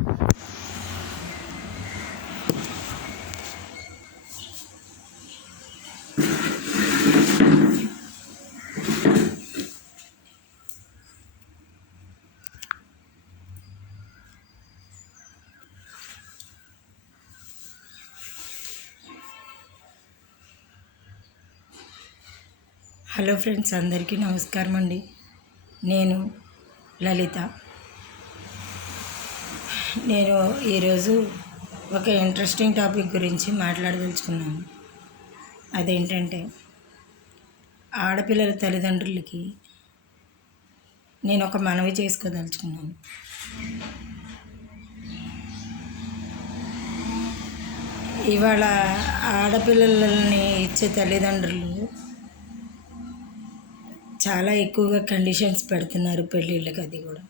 Hello friends, అందరికీ నమస్కారం అండి. నేను లలిత. నేను ఈరోజు ఒక ఇంట్రెస్టింగ్ టాపిక్ గురించి మాట్లాడదలుచుకున్నాను. అదేంటంటే, ఆడపిల్లల తల్లిదండ్రులకి నేను ఒక మనవి చేసుకోదలుచుకున్నాను. ఇవాళ ఆడపిల్లలని ఇచ్చే తల్లిదండ్రులు చాలా ఎక్కువగా కండిషన్స్ పెడుతున్నారు పెళ్ళిళ్ళకి. అది కూడా